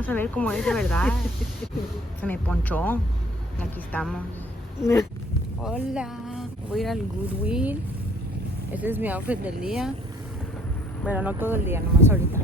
vas a ver cómo es de verdad. Se me ponchó. Aquí estamos. Hola. Voy a ir al Goodwill. Este es mi outfit del día. Bueno, no todo el día, nomás ahorita.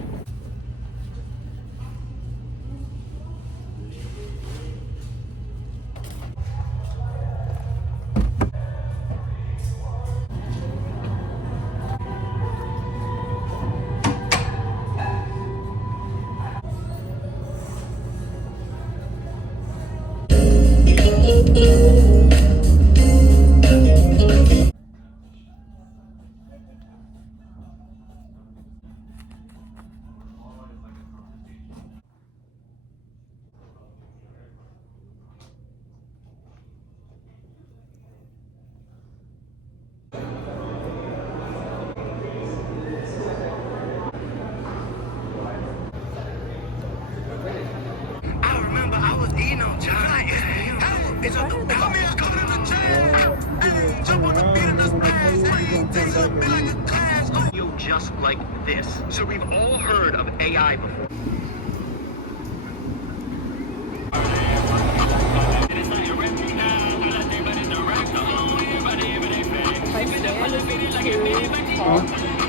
Just like this. So we've all heard of AI before.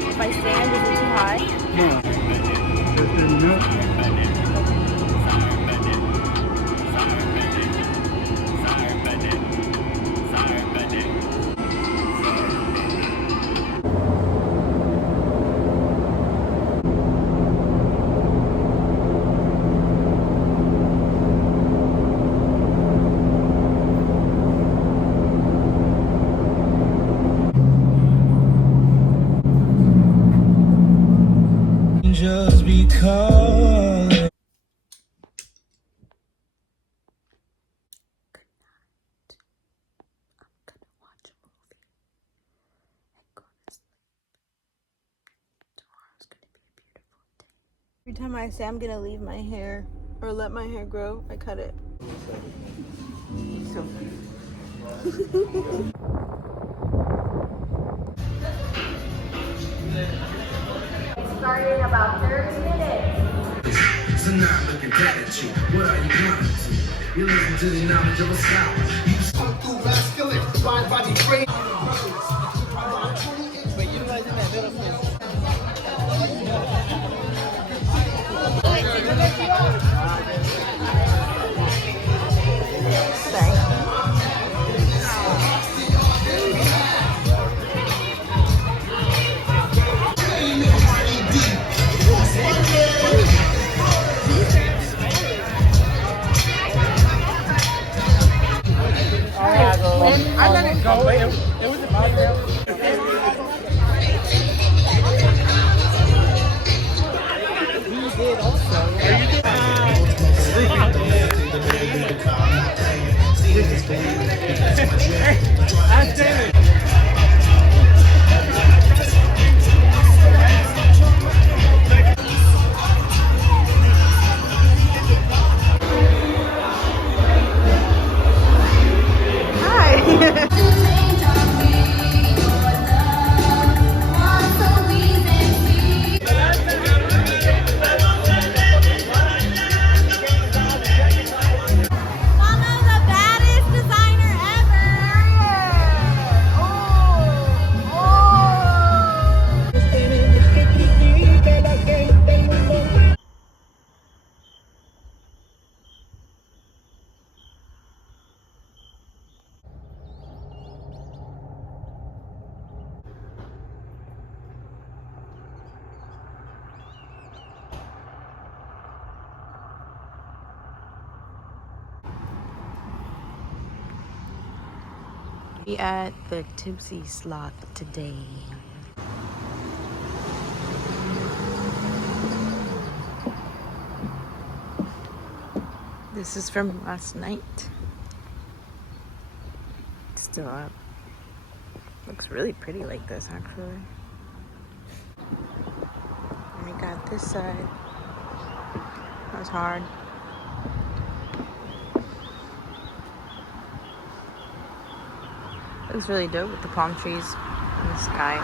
If I stand, is it too high? Just because. Every time I say I'm gonna leave my hair or let my hair grow, I cut it. So Started in about 30 minutes. So now looking back at you, what are you coming to? You listen to the knowledge of a scholar. You come through masculine, blind body brain. But you guys in that middle place. I let it go. It was about he did also. Ask David. Be at the Tipsy Sloth today. This is from last night. It's still up. Looks really pretty like this, actually. And we got this side. That was hard. Looks really dope with the palm trees and the sky.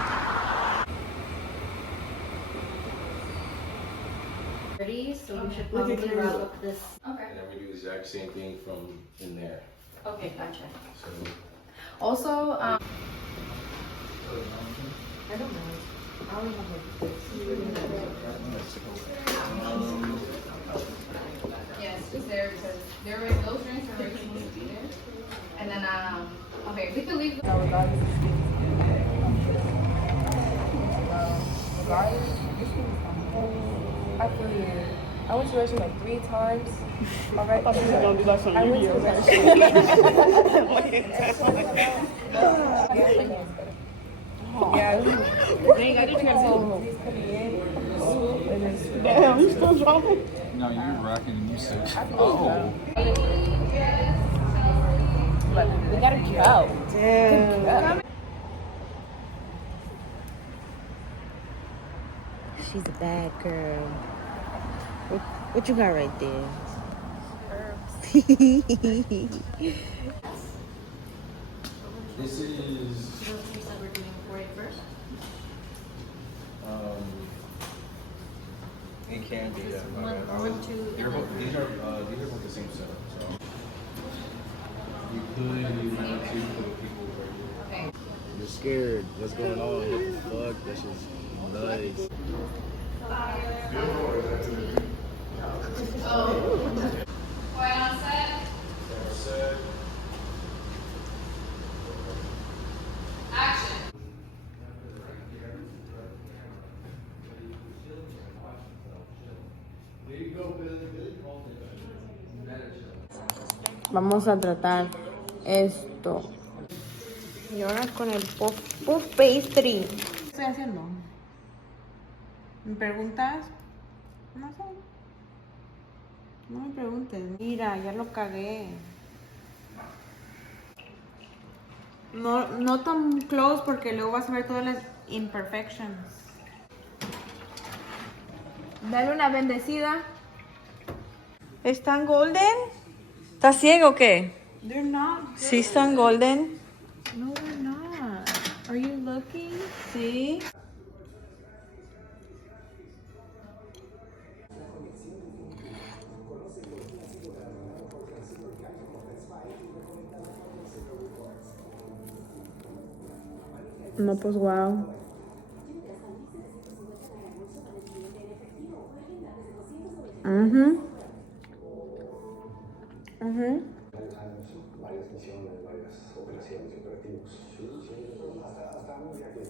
So we should probably wrap up this. Okay. And then we do the exact same thing from in there. Okay, gotcha. So Also, I don't know. I only have like yes, it's there because they're already, those drinks are already supposed to be there. And then, okay, we can leave. I feel you. I went to the restroom like 3 times. All right. I thought you were gonna do like some I went to the Yu-Gi-Oh. restroom. Yeah. Dang, I didn't have to. Damn, you still dropping? No, you're rocking and you said, oh. We gotta go. Damn. She's a bad girl. What you got right there? this is You said we're doing 40 first? it can be that. These are both the same setup. So you could want to for the people where Okay. you're scared. What's going on? What the fuck? That's just nice. Quiet on set. Action. Vamos a tratar esto. Y ahora con el puff pastry. ¿Qué estoy haciendo? ¿Me preguntas? No sé. No me preguntes. Mira, ya lo cagué. No tan close porque luego vas a ver todas las imperfections. Dale una bendecida. ¿Están golden? ¿Estás ciego o qué? They're not. ¿Sí están golden? No, they're not. Are you looking? Sí. No, pues wow. Varias misiones, varias operaciones y operativos. Sí, hasta un día que...